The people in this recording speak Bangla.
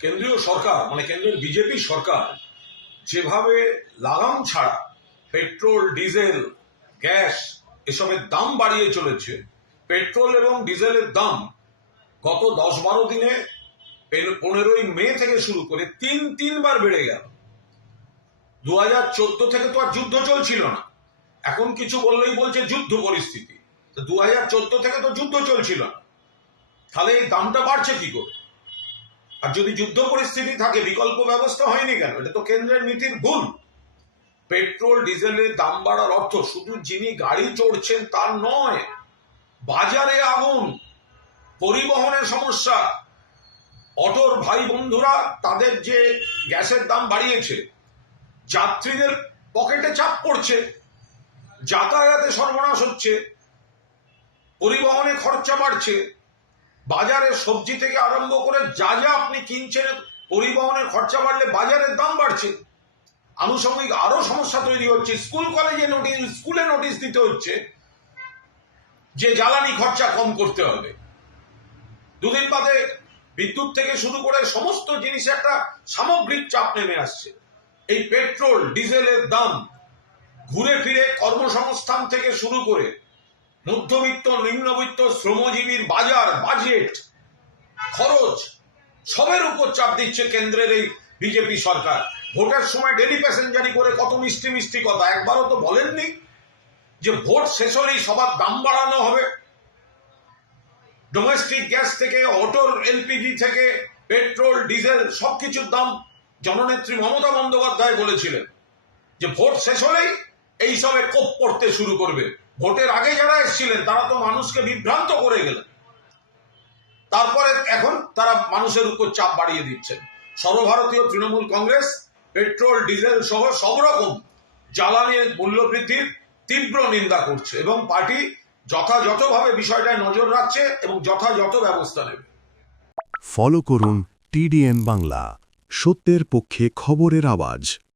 কেন্দ্রীয় সরকার মানে কেন্দ্রের বিজেপি সরকার যেভাবে লাগাম ছাড়া পেট্রোল ডিজেল গ্যাস এসবের দাম বাড়িয়ে চলেছে, পেট্রোল এবং ডিজেলের দাম গত 10-12 দিনে 15ই মে থেকে শুরু করে তিনবার বেড়ে গেল। 2014 থেকে তো আর যুদ্ধ চলছিল না, এখন কিছু বললেই বলছে যুদ্ধ পরিস্থিতি। 2014 থেকে তো যুদ্ধ চলছিল না, তাহলে এই দামটা বাড়ছে কি করে? আর যদি যুদ্ধ পরিস্থিতি থাকে বিকল্প ব্যবস্থা হয়নি কেন? এটা তো কেন্দ্রের নীতির ভুল। পেট্রোল ডিজেলের দাম বাড়ার অর্থ শুধু যিনি গাড়ি চড়ছেন তার নয়, বাজারে আগুন, পরিবহনের সমস্যা, অটোর ভাই বন্ধুরা তাদের যে গ্যাসের দাম বাড়িয়েছে, যাত্রীদের পকেটে চাপ পড়ছে, যাতায়াতে সর্বনাশ হচ্ছে, পরিবহনে খরচা বাড়ছে, বাজারে সবজি থেকে আরম্ভ করে যা যা আপনি কিনছেন, পরিবহনের খরচা বাড়লে বাজারের দাম বাড়ছে। আনুষঙ্গিক আরো সমস্যা তৈরি হচ্ছে। স্কুলে নোটিশ দিতে হচ্ছে যে জ্বালানি খরচা কম করতে হবে। দুদিন বাদে বিদ্যুৎ থেকে শুরু করে সমস্ত জিনিসে একটা সামগ্রিক চাপ নেমে আসছে। এই পেট্রোল ডিজেলের দাম ঘুরে ফিরে কর্মসংস্থান থেকে শুরু করে মধ্যবিত্ত নিম্নবিত্ত শ্রমজীবীর বাজেট খরচ সবের উপর চাপ দিচ্ছে কেন্দ্রের এই বিজেপি সরকার। ভোটের সময় ডেলি প্যাসেঞ্জারি করে কত মিষ্টি মিষ্টি কথা, একবারও তো বলেননি যে ভোট শেষ হলেই সবার দাম বাড়ানো হবে। ডোমেস্টিক গ্যাস থেকে অটোর এলপিজি থেকে পেট্রোল ডিজেল সবকিছুর দাম জননেত্রী মমতা বন্দ্যোপাধ্যায় বলেছিলেন যে ভোট শেষ হলেই এই সবে কোপ পড়তে শুরু করবে। ভোটের আগে যারা এসেছিলেন তারা তো মানুষকে বিভ্রান্ত করে গেলেন, তারপরে এখন তারা মানুষের উপর চাপ বাড়িয়ে দিচ্ছেন। সর্বভারতীয় তৃণমূল কংগ্রেস পেট্রোল ডিজেল সহ সব রকম জ্বালানির মূল্যবৃদ্ধির তীব্র নিন্দা করছে এবং পার্টি যথাযথভাবে বিষয়টায় নজর রাখছে এবং যথাযথ ব্যবস্থা নেবে। ফলো করুন টিডিএন বাংলা, সত্যের পক্ষে খবরের আওয়াজ।